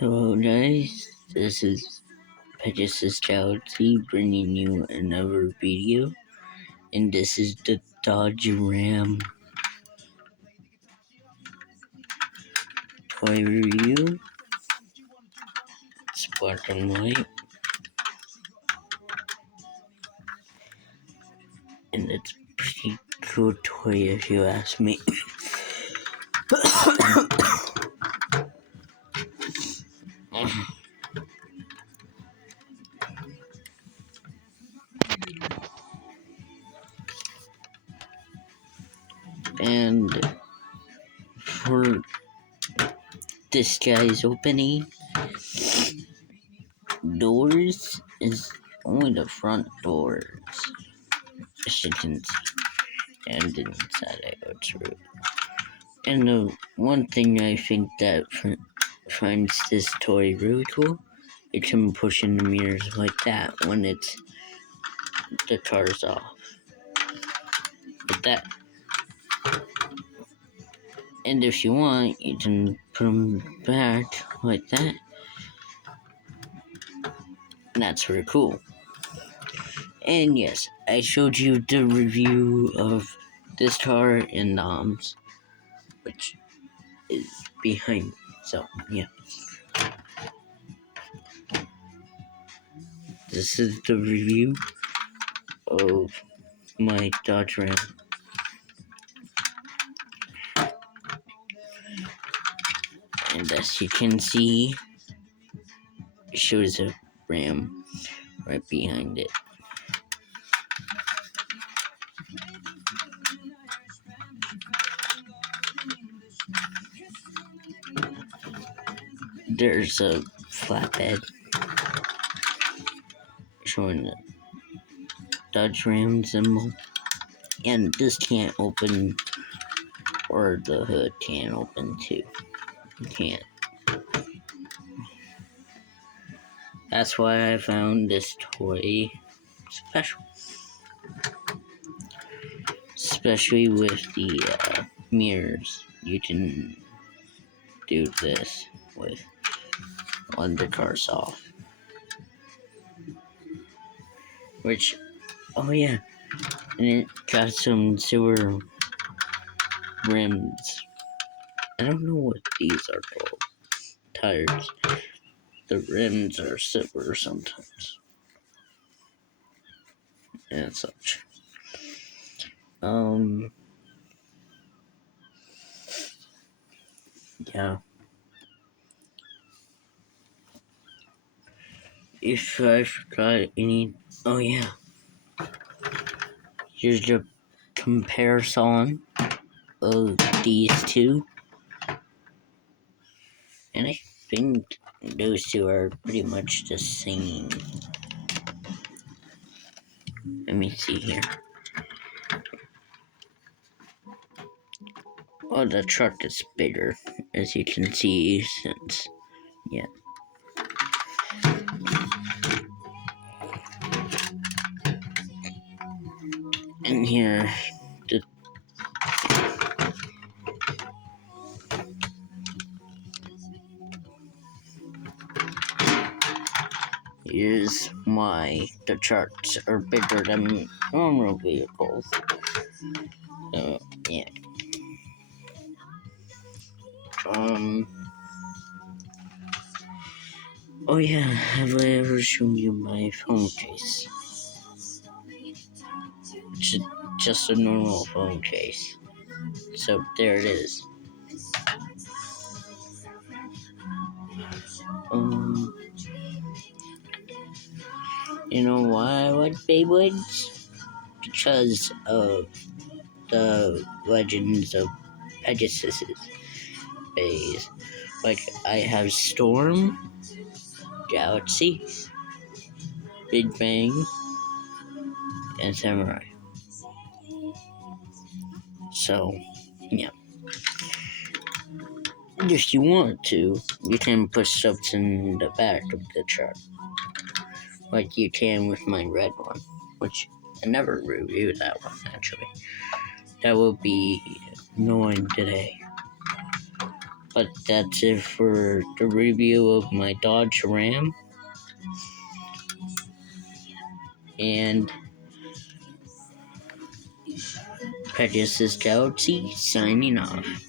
Hello guys, this is Pegasus Galaxy bringing you another video, and this is the Dodge Ram toy review. It's black and white, and it's a pretty cool toy if you ask me. And for this guy's opening doors is only the front doors, as you can see, and inside I go through. And the one thing I think that finds this toy really cool, it can push in the mirrors like that when the car's off. Like that. And if you want, you can put them back like that. And that's really cool. And yes, I showed you the review of this car in Noms, which is behind me. So, yeah. This is the review of my Dodge Ram. And as you can see, it shows a ram right behind it. There's a flatbed showing the Dodge Ram symbol. And this can't open, or the hood can't open too. You can't. That's why I found this toy special. Especially with the mirrors. You can do this with when the car's off. Which, oh yeah, and it got some silver rims. I don't know what these are called. Tires. The rims are silver sometimes. And such. Yeah. If I forgot any, oh yeah. Here's the comparison of these two. And I think those two are pretty much the same. Let me see here. Oh, the truck is bigger, as you can see, since, yeah. And here, here's why the trucks are bigger than normal vehicles. So, yeah. Oh yeah, have I ever shown you my phone case? It's just a normal phone case. So there it is. You know why I like Beyblades? Because of the Legends of Pegasus Bays. Like, I have Storm, Galaxy, Big Bang, and Samurai. So, yeah. And if you want to, you can put stuff in the back of the truck. Like you can with my red one, which I never reviewed that one, actually. That will be knowing today. But that's it for the review of my Dodge Ram. And Pegasus Galaxy signing off.